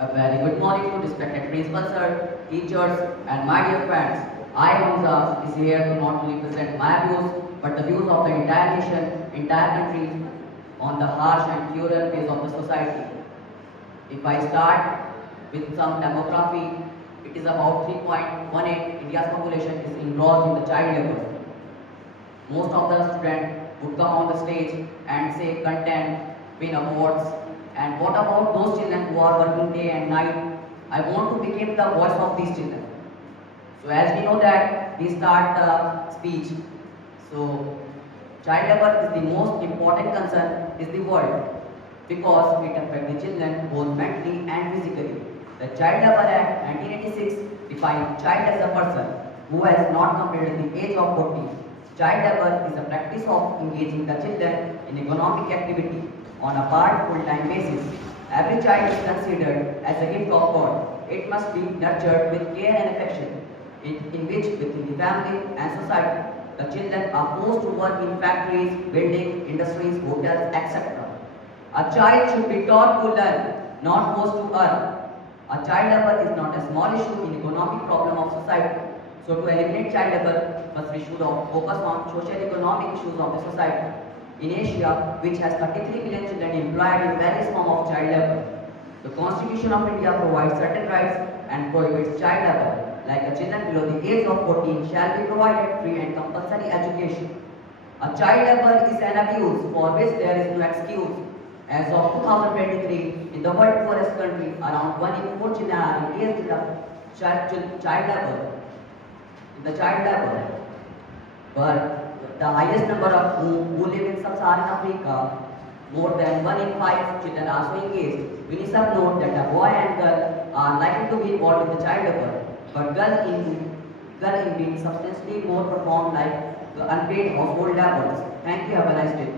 A very good morning to respected principal sir, teachers, and my dear friends. I, Hamza, is here to not only present my views, but the views of the entire nation, entire country, on the harsh and cruel phase of the society. If I start with some demography, it is about 3.18. India's population is engrossed in the child labor. Most of the students would come on the stage and say content, win awards. And what about those children who are working day and night? I want to become the voice of these children. So as we know that we start the speech. So child labor is the most important concern in the world because it affects the children both mentally and physically. The Child Labor Act 1986 defines child as a person who has not completed the age of 14. Child labor is the practice of engaging the children in economic activity on a part full-time basis. Every child is considered as a gift of God. It must be nurtured with care and affection, in which within the family and society, the children are forced to work in factories, buildings, industries, hotels, etc. A child should be taught to learn, not forced to earn. A child labor is not a small issue in economic problem of society. So to eliminate child labor, first we should focus on social economic issues of the society. In Asia, which has 33 million children employed in various forms of child labor, the Constitution of India provides certain rights and prohibits child labor, like a children below the age of 14 shall be provided free and compulsory education. A child labor is an abuse for which there is no excuse. As of 2023, in the world poorest country, around 1 in 4 children are engaged in the child labor. But the highest number of who live in sub-Saharan Africa, more than 1 in 5 children are so engaged. UNICEF notes that a boy and girl are likely to be involved in the child labor, but girl in being substantially more perform like the unpaid household labors. Thank you. Have a nice day.